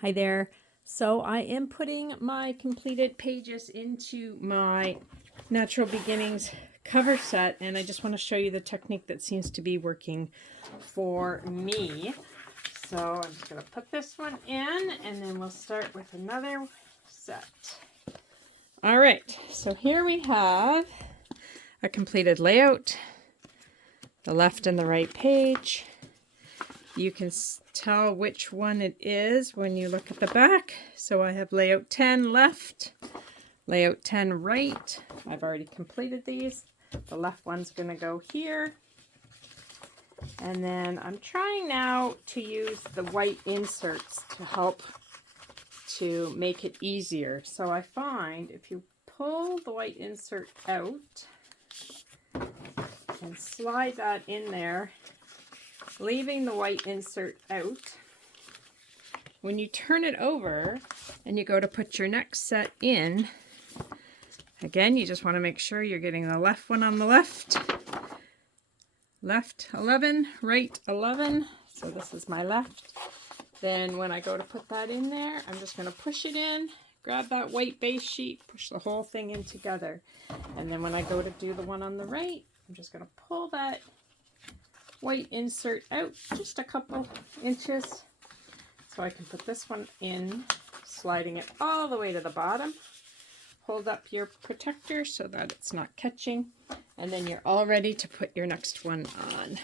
Hi there. So I am putting my completed pages into my Natural Beginnings cover set, and I just want to show you the technique that seems to be working for me. So I'm just going to put this one in, and then we'll start with another set. All right, so here we have a completed layout, the left and the right page. You can tell which one it is when you look at the back. So I have layout 10 left, layout 10 right. I've already completed these. The left one's going to go here. And then I'm trying now to use the white inserts to help to make it easier. So I find if you pull the white insert out and slide that in there, leaving the white insert out, when you turn it over and you go to put your next set in, again, you just want to make sure you're getting the left one on the left. Left 11, right 11. So this is my left. Then when I go to put that in there, I'm just going to push it in, grab that white base sheet, push the whole thing in together. And then when I go to do the one on the right, I'm just going to pull that white insert out just a couple inches so I can put this one in, sliding it all the way to the bottom. Hold up your protector so that it's not catching, and then you're all ready to put your next one on.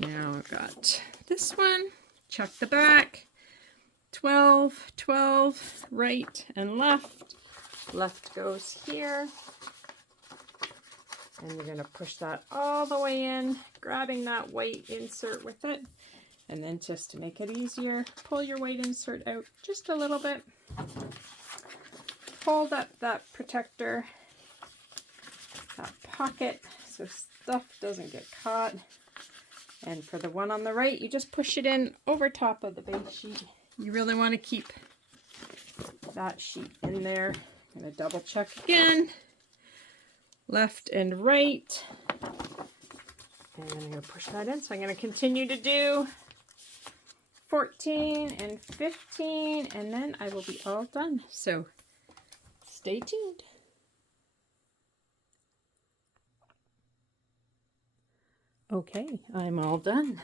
Now I've got this one, check the back, 12, 12, right and left. Left goes here. And you're going to push that all the way in, grabbing that white insert with it. And then just to make it easier, pull your white insert out just a little bit. Hold up that protector, that pocket, so stuff doesn't get caught. And for the one on the right, you just push it in over top of the base sheet. You really want to keep that sheet in there. I'm going to double check again. Left and right, and I'm going to push that in. So I'm going to continue to do 14 and 15, and then I will be all done. So stay tuned. Okay, I'm all done.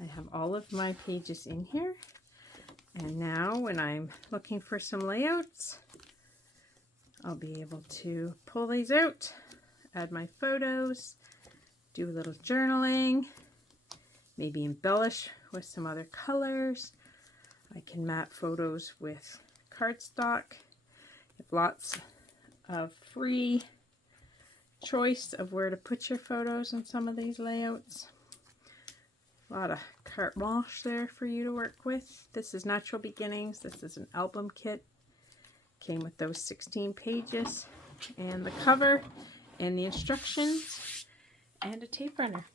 I have all of my pages in here, and now when I'm looking for some layouts, I'll be able to pull these out, add my photos, do a little journaling, maybe embellish with some other colors. I can map photos with cardstock. You have lots of free choice of where to put your photos in some of these layouts. A lot of carte blanche there for you to work with. This is Natural Beginnings. This is an album kit. Came with those 16 pages and the cover and the instructions and a tape runner.